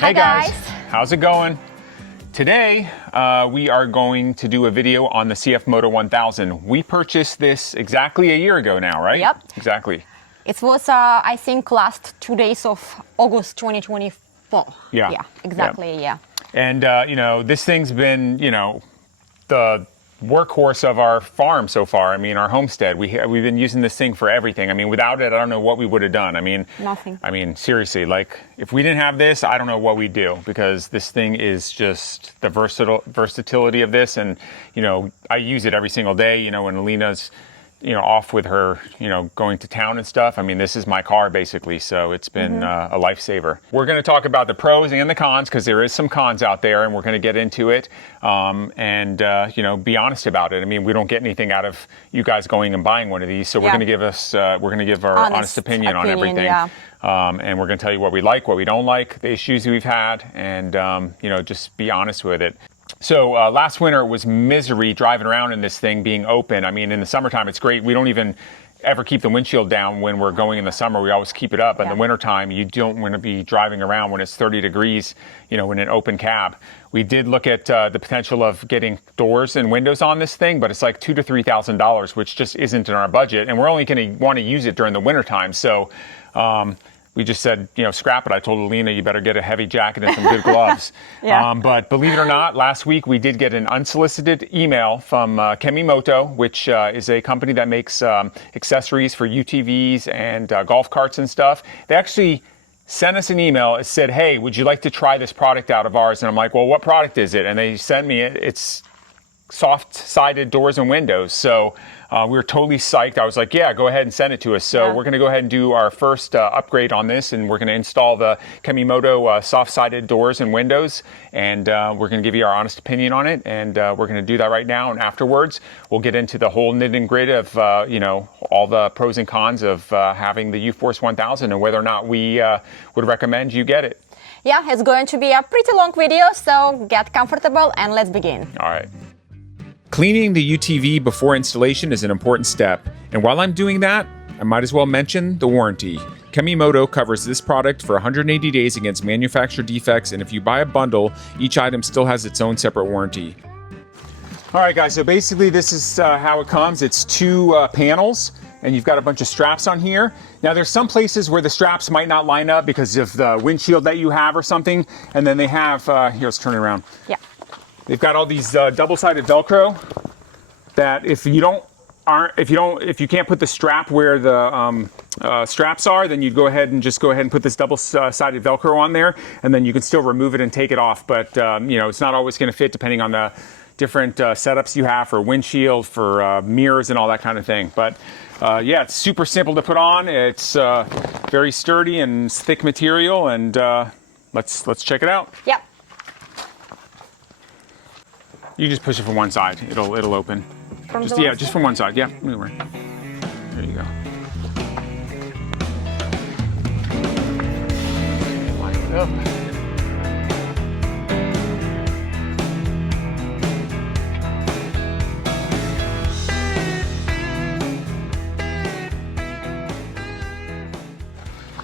Hey guys, how's it going? Today we are going to do a video on the CF Moto 1000. We purchased this exactly a year ago now, right? Yep. Exactly. It was, I think, last 2 days of August 2024. Yeah. Yeah, exactly, yeah. And, you know, this thing's been, you know, the workhorse of our farm so far. I mean, our homestead. We've been using this thing for everything. I mean, without it, I don't know what we would have done. I mean, nothing. I mean, seriously, like, if we didn't have this, I don't know what we'd do, because this thing is just the versatility of this. And, you know, I use it every single day, you know, when Alina's, you know, off with her, you know, going to town and stuff. I mean, this is my car basically, so it's been a lifesaver. We're going to talk about the pros and the cons, because there is some cons out there, and we're going to get into it and you know, be honest about it. I mean, we don't get anything out of you guys going and buying one of these, so we're going to give our honest opinion on everything. Yeah. And we're going to tell you what we like, what we don't like, the issues we've had, and you know, just be honest with it. So last winter was misery driving around in this thing being open. I mean, in the summertime, it's great. We don't even ever keep the windshield down when we're going in the summer. We always keep it up. But in the wintertime, you don't want to be driving around when it's 30 degrees, you know, in an open cab. We did look at the potential of getting doors and windows on this thing, but it's like $2,000 to $3,000, which just isn't in our budget. And we're only going to want to use it during the wintertime. So we just said, you know, scrap it. I told Alina, you better get a heavy jacket and some good gloves. But believe it or not, last week we did get an unsolicited email from KEMIMOTO, which is a company that makes accessories for UTVs and golf carts and stuff. They actually sent us an email. It said, hey, would you like to try this product out of ours? And I'm like, well, what product is it? And they sent me it. It's soft-sided doors and windows. So we were totally psyched. I was like, yeah, go ahead and send it to us. So we're going to go ahead and do our first upgrade on this, and we're going to install the KEMIMOTO soft-sided doors and windows, and we're going to give you our honest opinion on it, and we're going to do that right now. And afterwards, we'll get into the whole nit and grit of, you know, all the pros and cons of having the UForce 1000 and whether or not we would recommend you get it. Yeah, it's going to be a pretty long video, so get comfortable and let's begin. All right. Cleaning the UTV before installation is an important step, and while I'm doing that, I might as well mention the warranty. KEMIMOTO covers this product for 180 days against manufacturer defects, and if you buy a bundle, each item still has its own separate warranty. All right, guys, so basically this is how it comes. It's two panels, and you've got a bunch of straps on here. Now, there's some places where the straps might not line up because of the windshield that you have or something, and then they have, here, let's turn it around. Yeah. They've got all these double-sided Velcro that if you can't put the strap where the straps are, then you'd go ahead and put this double-sided Velcro on there, and then you can still remove it and take it off. But you know, it's not always going to fit depending on the different setups you have for windshield, for mirrors, and all that kind of thing. But yeah, it's super simple to put on. It's very sturdy and it's thick material, and let's check it out. Yep. You just push it from one side. It'll open. Just from one side. Yeah. Anywhere. There you go. Line it up.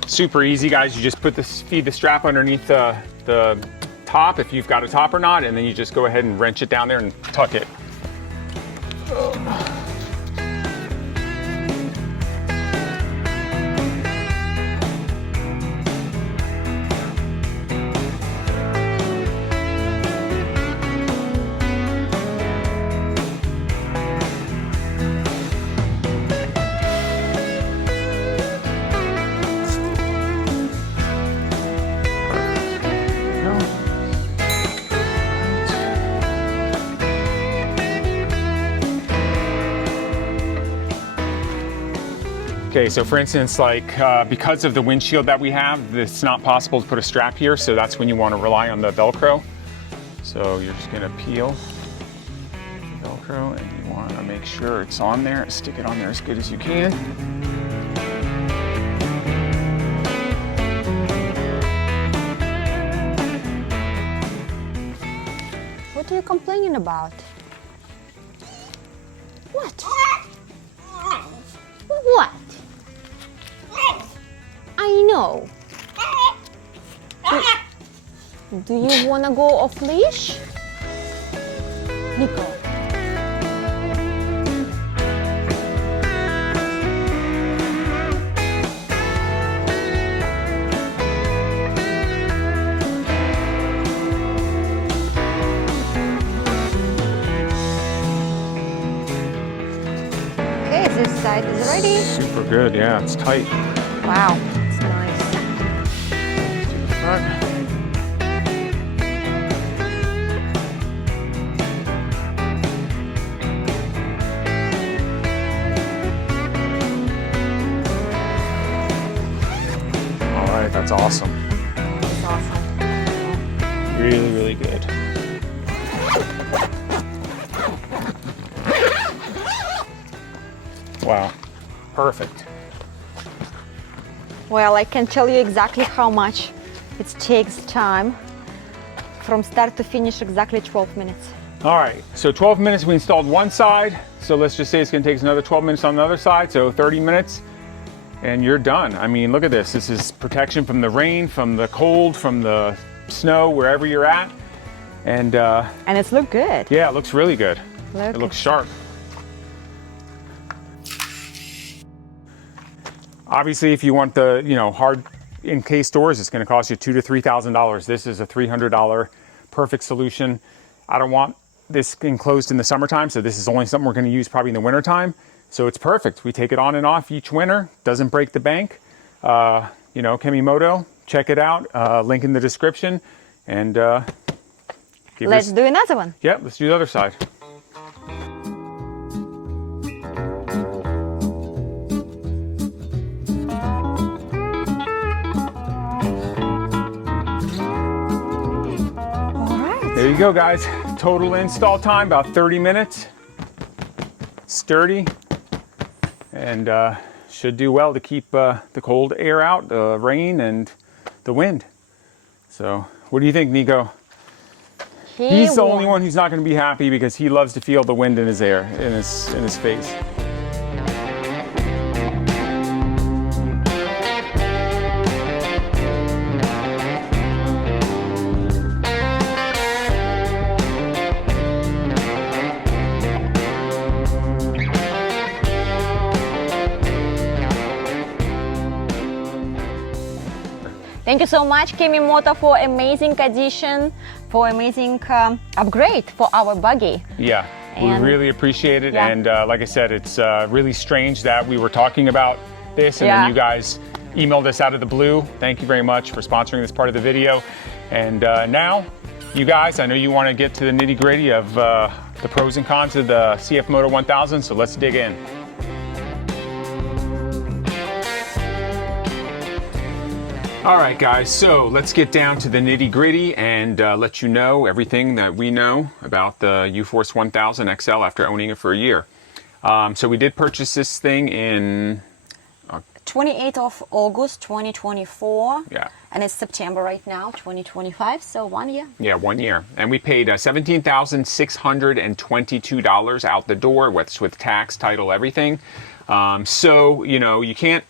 Super easy, guys. You just feed the strap underneath the top, if you've got a top or not, and then you just go ahead and wrench it down there and tuck it. Okay, so for instance, like because of the windshield that we have, it's not possible to put a strap here, so that's when you want to rely on the Velcro. So you're just gonna peel the Velcro, and you want to make sure it's on there. Stick it on there as good as you can. What are you complaining about? What? What? I know. Do you wanna go off leash? Nico. Okay, this side is ready. Super good, yeah, it's tight. Wow, it's nice. Front. All right, that's awesome. It's awesome. Really, really good. Wow, perfect. Well, I can tell you exactly how much it takes time from start to finish, exactly 12 minutes. All right, so 12 minutes we installed one side. So let's just say it's gonna take us another 12 minutes on the other side, so 30 minutes, and you're done. I mean, look at this. This is protection from the rain, from the cold, from the snow, wherever you're at. And it's look good. yeah, it looks really good. Look It looks sharp. Obviously, if you want the hard encased doors, it's going to cost you $2,000 to $3,000. This is a $300 perfect solution. I don't want this enclosed in the summertime, so this is only something we're going to use probably in the wintertime. So it's perfect. We take it on and off each winter. Doesn't break the bank. KEMIMOTO. Check it out. Link in the description. And Let's do another one. Yep. Let's do the other side. There you go, guys. Total install time, about 30 minutes. Sturdy, and should do well to keep the cold air out, the rain, and the wind. So, what do you think, Nico? He's the only one who's not going to be happy because he loves to feel the wind in his air, in his face. Thank you so much, KEMIMOTO, for amazing addition, for amazing upgrade for our buggy. Yeah, And we really appreciate it. yeah. And like I said, it's really strange that we were talking about this and then you guys emailed us out of the blue. Thank you very much for sponsoring this part of the video. And now, you guys, I know you want to get to the nitty gritty of the pros and cons of the CF Moto 1000, so let's dig in. All right, guys, so let's get down to the nitty gritty and let you know everything that we know about the UForce 1000XL after owning it for a year. So we did purchase this thing in 28th of August 2024. Yeah. And it's September right now, 2025, so 1 year. Yeah, 1 year. And we paid $17,622 out the door, with tax, title, everything. So, you can't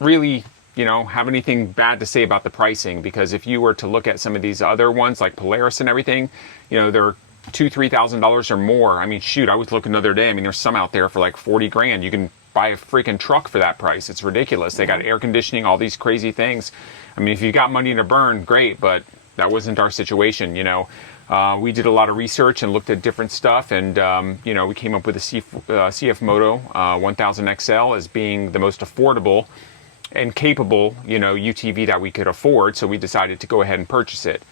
really have anything bad to say about the pricing, because if you were to look at some of these other ones like Polaris and everything, they're $2,000 to $3,000 or more. I mean, shoot, I was looking the other day. I mean, there's some out there for like 40 grand. You can buy a freaking truck for that price. It's ridiculous. They got air conditioning, all these crazy things. I mean, if you got money to burn, great, but that wasn't our situation. We did a lot of research and looked at different stuff, and we came up with the CF Moto 1000XL as being the most affordable and capable, UTV that we could afford. So we decided to go ahead and purchase it.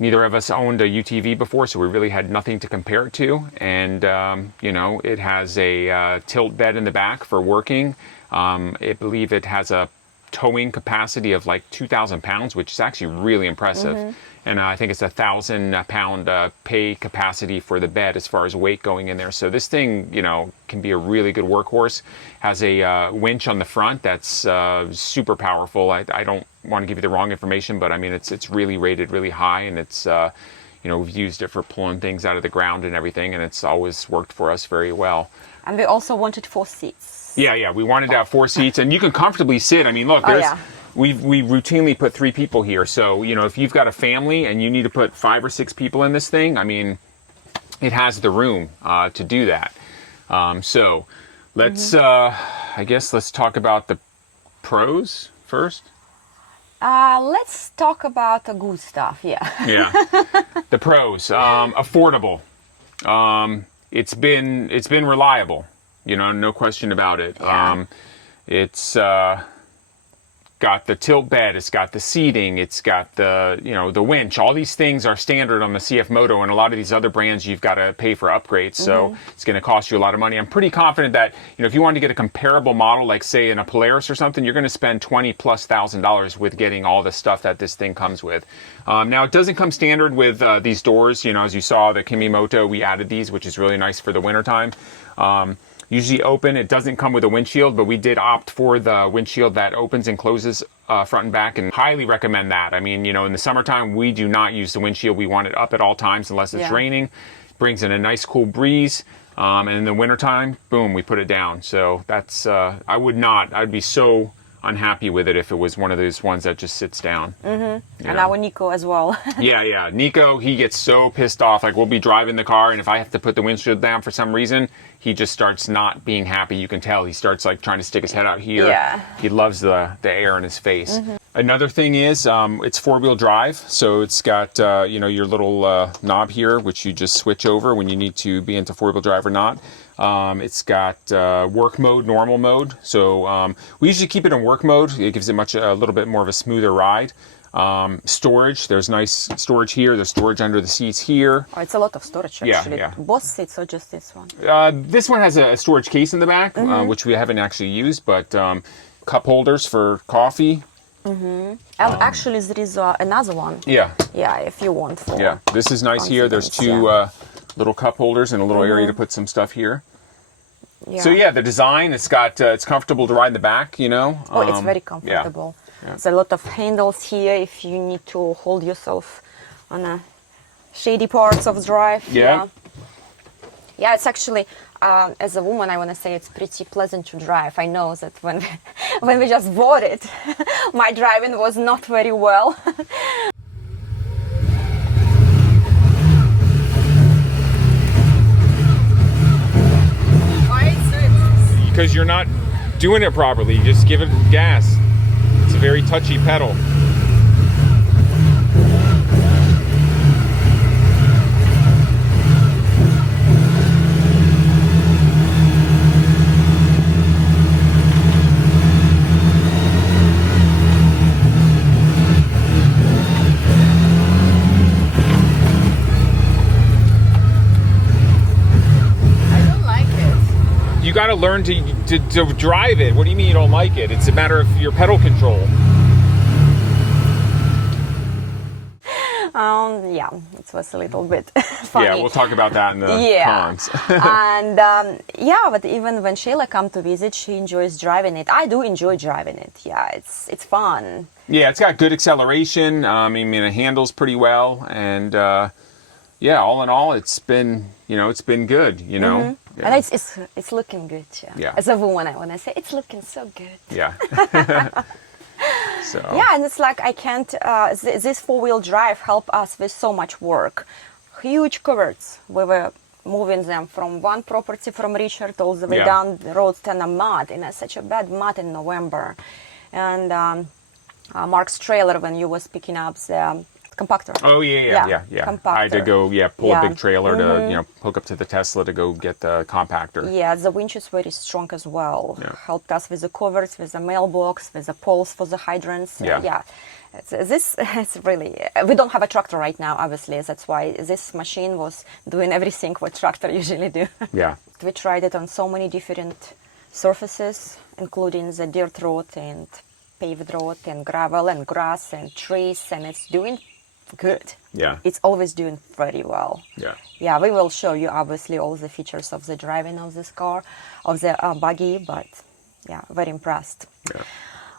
Neither of us owned a UTV before, so we really had nothing to compare it to. And, it has a tilt bed in the back for working. I believe it has a towing capacity of like 2,000 pounds, which is actually really impressive. Mm-hmm. And I think it's 1,000-pound pay capacity for the bed as far as weight going in there. So this thing, can be a really good workhorse. Has a winch on the front that's super powerful. I don't want to give you the wrong information, but I mean, it's really rated really high, and it's, we've used it for pulling things out of the ground and everything, and it's always worked for us very well. And we also wanted 4 seats. Yeah, we wanted to have 4 seats, and you can comfortably sit. I mean, look, we routinely put 3 people here. So, you know, if you've got a family and you need to put 5 or 6 people in this thing, I mean, it has the room to do that. So let's, I guess let's talk about the pros first. Let's talk about the good stuff. Yeah. Yeah. The pros, affordable. It's been reliable, you know, no question about it. Yeah. It's got the tilt bed, it's got the seating, it's got the, you know, the winch. All these things are standard on the CF Moto, and a lot of these other brands you've got to pay for upgrades, so it's going to cost you a lot of money. I'm pretty confident that, you know, if you wanted to get a comparable model, like say in a Polaris or something, you're going to spend $20,000+ with getting all the stuff that this thing comes with. Now, it doesn't come standard with these doors. You know, as you saw, the KEMIMOTO, we added these, which is really nice for the wintertime. Usually open. It doesn't come with a windshield, but we did opt for the windshield that opens and closes front and back, and highly recommend that. I mean, you know, in the summertime, we do not use the windshield. We want it up at all times unless it's raining. Brings in a nice cool breeze. And in the wintertime, boom, we put it down. So that's, I'd be so unhappy with it if it was one of those ones that just sits down. And our Nico as well. Yeah. Nico, he gets so pissed off. Like, we'll be driving the car, and if I have to put the windshield down for some reason, he just starts not being happy. You can tell he starts like trying to stick his head out here. Yeah. He loves the air in his face. Another thing is it's 4-wheel drive, so it's got you know, your little knob here, which you just switch over when you need to be into 4-wheel drive or not. It's got work mode, normal mode. So we usually keep it in work mode. It gives it a little bit more of a smoother ride. Storage, there's nice storage here. There's storage under the seats here. Oh, it's a lot of storage actually. Yeah. Both seats or just this one? This one has a storage case in the back, which we haven't actually used, but cup holders for coffee. And actually there is another one. Yeah. Yeah, if you want for. Yeah, this is nice here. There's 2 little cup holders and a little area to put some stuff here. Yeah. So yeah, the design, it's got it's comfortable to ride in the back, you know. Oh, it's very comfortable. Yeah. There's a lot of handles here if you need to hold yourself on a shady parts of the drive. Yeah. Yeah, it's actually, as a woman, I want to say it's pretty pleasant to drive. I know that when we just bought it, my driving was not very well. Why is it? Because you're not doing it properly. You just give it gas. It's a very touchy pedal. You got to learn to drive it. What do you mean you don't like it? It's a matter of your pedal control. Yeah, it was a little bit funny. Yeah, we'll talk about that in the cons. And yeah, but even when Shayla come to visit, she enjoys driving it. I do enjoy driving it. Yeah, it's fun. Yeah, it's got good acceleration. I mean, it handles pretty well, and yeah, all in all, it's been good. You know. Yeah. And it's looking good. Yeah. As a woman, I want to say it's looking so good. Yeah. So. Yeah, and it's like I can't. This 4-wheel drive helped us with so much work. Huge covers. We were moving them from one property from Richard all the way down the road to the mud, in such a bad mud in November. And Mark's trailer when you was picking up the compactor. Oh yeah. Compactor. I had to go pull a big trailer to hook up to the Tesla to go get the compactor. Yeah, the winch is very strong as well. Yeah. Helped us with the covers, with the mailbox, with the poles for the hydrants. Yeah. It's really, we don't have a tractor right now, obviously. That's why this machine was doing everything what tractor usually do. Yeah. We tried it on so many different surfaces, including the dirt road and paved road and gravel and grass and trees, and it's doing good. Yeah. It's always doing very well. Yeah. Yeah, we will show you obviously all the features of the driving of this car, of the buggy, but yeah, very impressed. Yeah.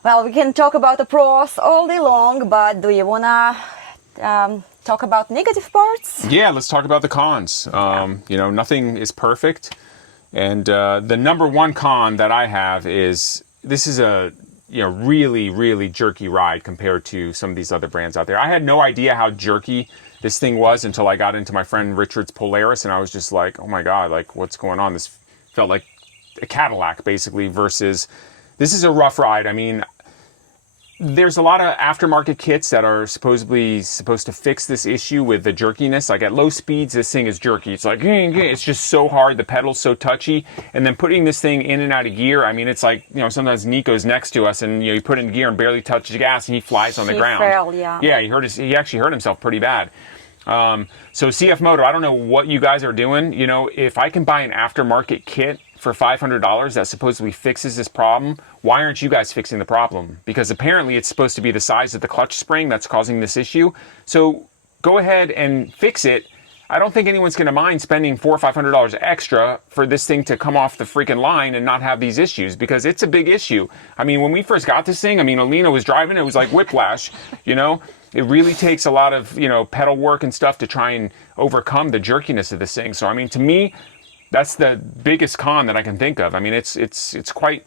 Well, we can talk about the pros all day long, but do you wanna talk about negative parts? Yeah, let's talk about the cons. You know, nothing is perfect, and the number one con that I have is this is a really jerky ride compared to some of these other brands out there. I had no idea how jerky this thing was until I got into my friend Richard's Polaris, and I was just like, oh my God, like what's going on? This felt like a Cadillac basically versus this is a rough ride. I mean, there's a lot of aftermarket kits that are supposed to fix this issue with the jerkiness. Like at low speeds, this thing is jerky. It's like, it's just so hard. The pedal's so touchy. And then putting this thing in and out of gear, I mean, it's like, sometimes Nico's next to us and, you put it in gear and barely touch the gas and he flies on the ground. Fell, yeah. Yeah, he actually hurt himself pretty bad. So CF Moto, I don't know what you guys are doing. If I can buy an aftermarket kit for $500 that supposedly fixes this problem, why aren't you guys fixing the problem? Because apparently it's supposed to be the size of the clutch spring that's causing this issue. So go ahead and fix it. I don't think anyone's going to mind spending $400 or $500 extra for this thing to come off the freaking line and not have these issues, because it's a big issue. I mean, when we first got this thing, Alina was driving, it was like whiplash, It really takes a lot of, pedal work and stuff to try and overcome the jerkiness of this thing. So, to me, that's the biggest con that I can think of. It's quite,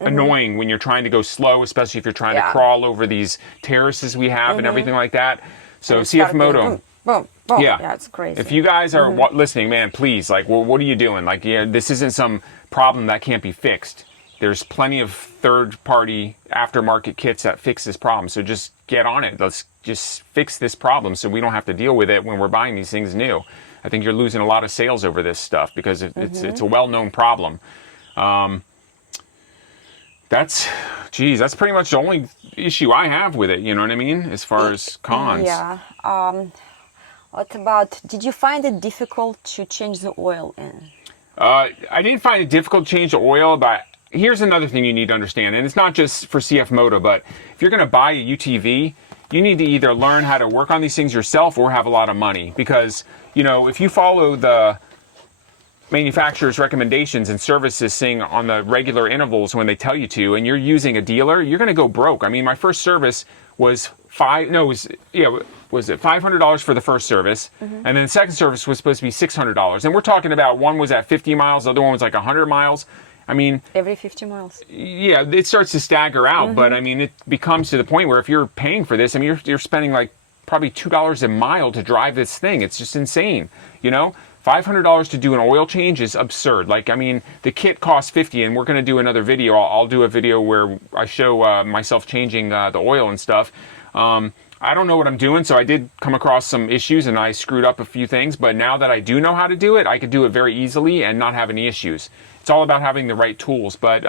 annoying when you're trying to go slow, especially if you're trying to crawl over these terraces we have and everything like that. So CF Moto. Boom, boom. Yeah, it's crazy. If you guys are listening, man, please, what are you doing? This isn't some problem that can't be fixed. There's plenty of third-party aftermarket kits that fix this problem. So just get on it. Let's just fix this problem so we don't have to deal with it when we're buying these things new. I think you're losing a lot of sales over this stuff because it's a well-known problem. That's pretty much the only issue I have with it, you know what I mean, as far as cons. Yeah. What about, did you find it difficult to change the oil in? I didn't find it difficult to change the oil, but here's another thing you need to understand, and it's not just for CF Moto, but if you're going to buy a UTV, you need to either learn how to work on these things yourself or have a lot of money, because if you follow the manufacturer's recommendations and services thing on the regular intervals when they tell you to, and you're using a dealer, you're going to go broke. My first service was was it $500 for the first service, and then the second service was supposed to be $600, and we're talking about one was at 50 miles, the other one was like 100 miles. Every 50 miles. Yeah, it starts to stagger out, but it becomes to the point where if you're paying for this, you're spending like probably $2 a mile to drive this thing. It's just insane, $500 to do an oil change is absurd. The kit costs $50, and we're going to do another video. I'll do a video where I show myself changing the oil and stuff. I don't know what I'm doing, so I did come across some issues, and I screwed up a few things. But now that I do know how to do it, I could do it very easily and not have any issues. It's all about having the right tools, but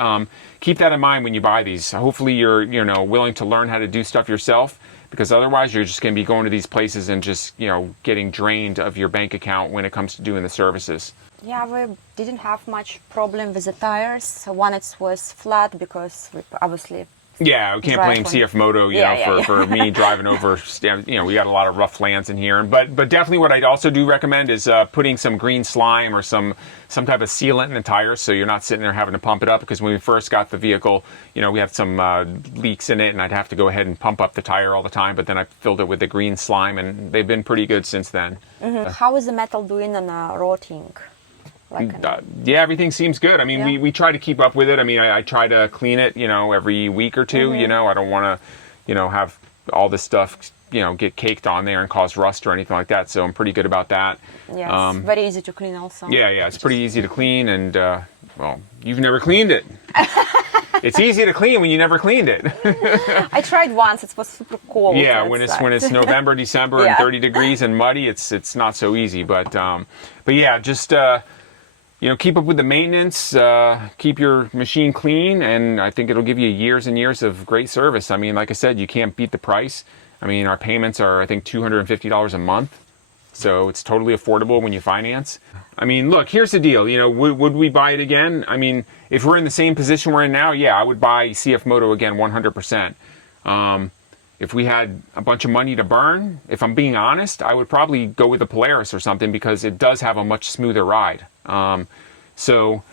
keep that in mind when you buy these. Hopefully you're willing to learn how to do stuff yourself, because otherwise you're just going to be going to these places and just getting drained of your bank account when it comes to doing the services. Yeah, we didn't have much problem with the tires. One, it was flat because we obviously. Yeah, we can't blame CF Moto, for me driving over. We got a lot of rough lands in here, but definitely what I'd also do recommend is putting some green slime or some type of sealant in the tires, so you're not sitting there having to pump it up. Because when we first got the vehicle, we had some leaks in it, and I'd have to go ahead and pump up the tire all the time. But then I filled it with the green slime, and they've been pretty good since then. How is the metal doing on rotting? Yeah, everything seems good. We try to keep up with it. I try to clean it, every week or two. I don't want to, have all this stuff, get caked on there and cause rust or anything like that. So I'm pretty good about that. Yeah, it's very easy to clean also. Yeah, it's pretty easy to clean, and well, you've never cleaned it. It's easy to clean when you never cleaned it. I tried once. It was super cold. Yeah, when it's November, December, and 30 degrees and muddy, it's not so easy. But yeah, just. Keep up with the maintenance, keep your machine clean, and I think it'll give you years and years of great service. Like I said, you can't beat the price. Our payments are, I think, $250 a month, so it's totally affordable when you finance. Look, here's the deal. Would we buy it again? If we're in the same position we're in now, yeah, I would buy CF Moto again 100%. If we had a bunch of money to burn, if I'm being honest, I would probably go with the Polaris or something, because it does have a much smoother ride. So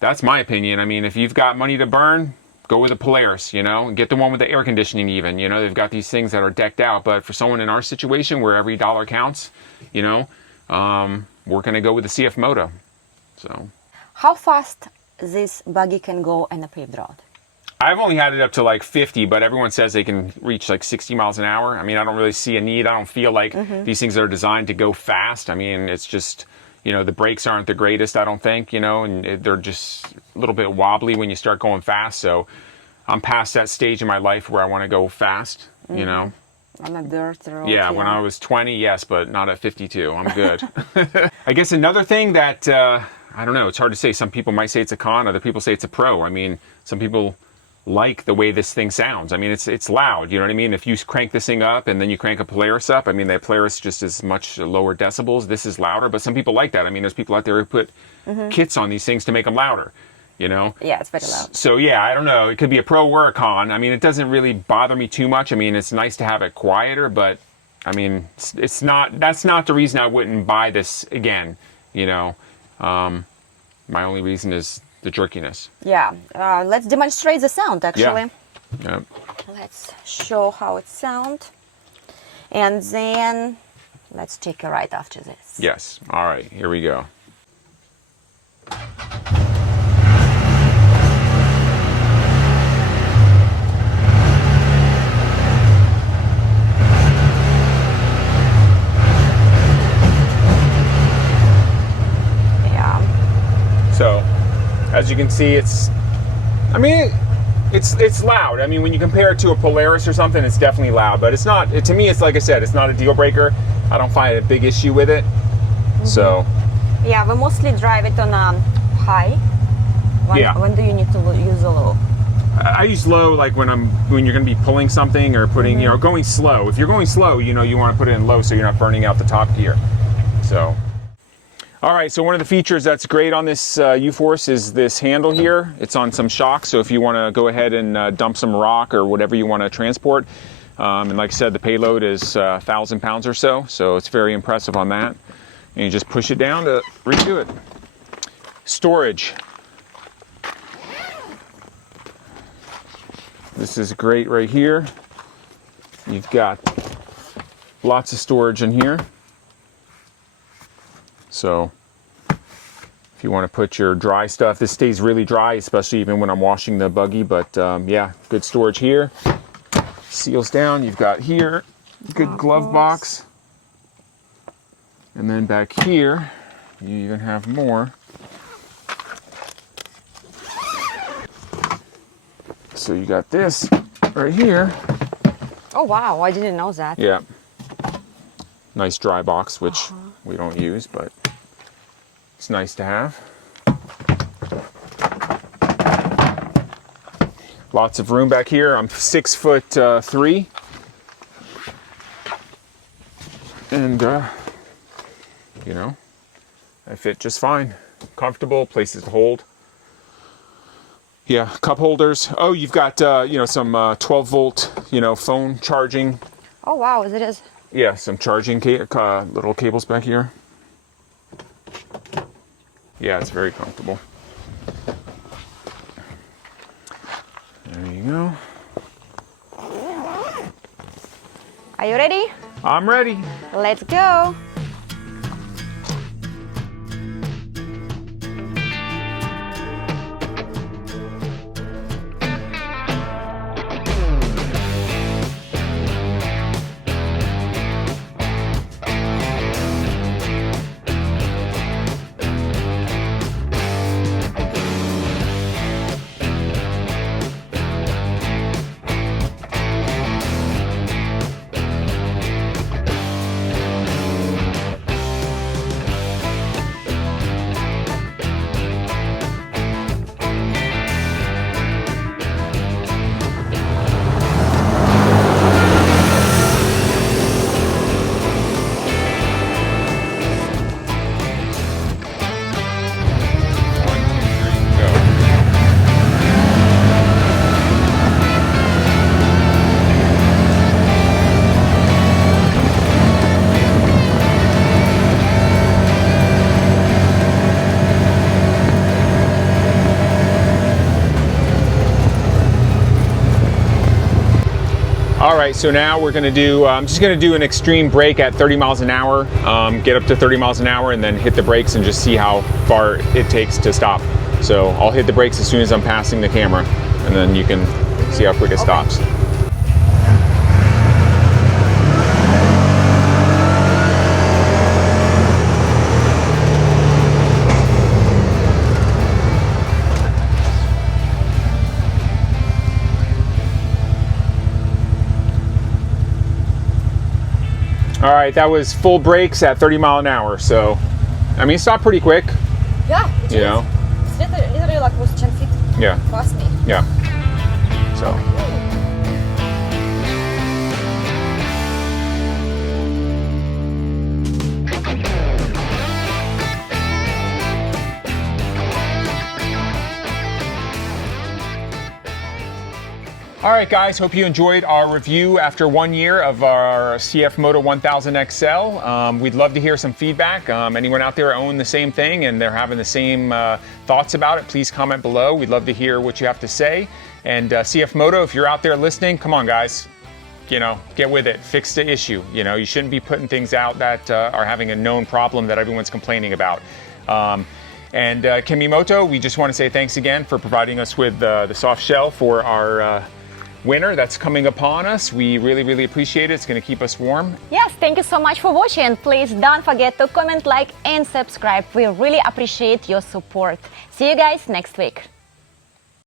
that's my opinion. If you've got money to burn, go with a Polaris, and get the one with the air conditioning even. They've got these things that are decked out. But for someone in our situation where every dollar counts, we're going to go with the CF Moto. So, how fast this buggy can go on a paved road? I've only had it up to like 50, but everyone says they can reach like 60 miles an hour. I mean, I don't really see a need. I don't feel like these things are designed to go fast. I mean, it's just, you know, the brakes aren't the greatest, I don't think, you know, and they're just a little bit wobbly when you start going fast. So I'm past that stage in my life where I want to go fast, you know. On a dirt road. Yeah, when I was 20, yes, but not at 52. I'm good. I guess another thing that, I don't know, it's hard to say. Some people might say it's a con, other people say it's a pro. I mean, some people like the way this thing sounds. I mean, it's loud, you know what I mean? If you crank this thing up and then you crank a Polaris up, I mean, the Polaris just is much lower decibels. This is louder, but some people like that. I mean, there's people out there who put kits on these things to make them louder, you know? Yeah, it's very loud. So yeah, I don't know. It could be a pro or a con. I mean, it doesn't really bother me too much. I mean, it's nice to have it quieter, but I mean, it's not, that's not the reason I wouldn't buy this again, you know? My only reason is the jerkiness. Yeah, let's demonstrate the sound actually. Yeah. Let's show how it sounds. And then let's take a ride after this. Yes. All right, here we go. So, as you can see, it's loud. I mean, when you compare it to a Polaris or something, it's definitely loud, but it's not, to me, it's like I said, it's not a deal breaker. I don't find a big issue with it. So. Yeah, we mostly drive it on high. When do you need to use a low? I use low like when you're going to be pulling something or putting, you know, going slow. If you're going slow, you know, you want to put it in low so you're not burning out the top gear. So. All right, so one of the features that's great on this UForce is this handle here. It's on some shocks, so if you want to go ahead and dump some rock or whatever you want to transport, and like I said, the payload is 1,000 pounds or so it's very impressive on that. And you just push it down to redo it. Storage. This is great right here. You've got lots of storage in here. So if you want to put your dry stuff, this stays really dry, especially even when I'm washing the buggy, but yeah, good storage here. Seals down. You've got here, good glove box. And then back here, you even have more. So you got this right here. Oh wow, I didn't know that. Yeah. Nice dry box, which we don't use, but it's nice to have. Lots of room back here. I'm 6'3", and you know, I fit just fine. Comfortable, places to hold. Yeah, cup holders. Oh, you've got you know, some 12-volt, you know, phone charging. Oh wow, it is. Yeah, some charging little cables back here. Yeah, it's very comfortable. There you go. Are you ready? I'm ready. Let's go. All right, so now we're gonna do, I'm just gonna do an extreme brake at 30 miles an hour, get up to 30 miles an hour and then hit the brakes and just see how far it takes to stop. So I'll hit the brakes as soon as I'm passing the camera. and then you can see how quick it stops. All right, that was full brakes at 30 miles an hour. So, I mean, it stopped pretty quick. Yeah, You know? It's literally like was 10 feet Yeah. past me. Yeah. So. All right, guys, hope you enjoyed our review after 1 year of our CFMOTO 1000XL. We'd love to hear some feedback. Anyone out there own the same thing and they're having the same thoughts about it, please comment below. We'd love to hear what you have to say. And CFMOTO, if you're out there listening, come on, guys. You know, get with it, fix the issue. You know, you shouldn't be putting things out that are having a known problem that everyone's complaining about. And KEMIMOTO, we just want to say thanks again for providing us with the soft shell for our winter that's coming upon us. We really, really appreciate it. It's going to keep us warm. Yes, thank you so much for watching. Please don't forget to comment, like, and subscribe. We really appreciate your support. See you guys next week.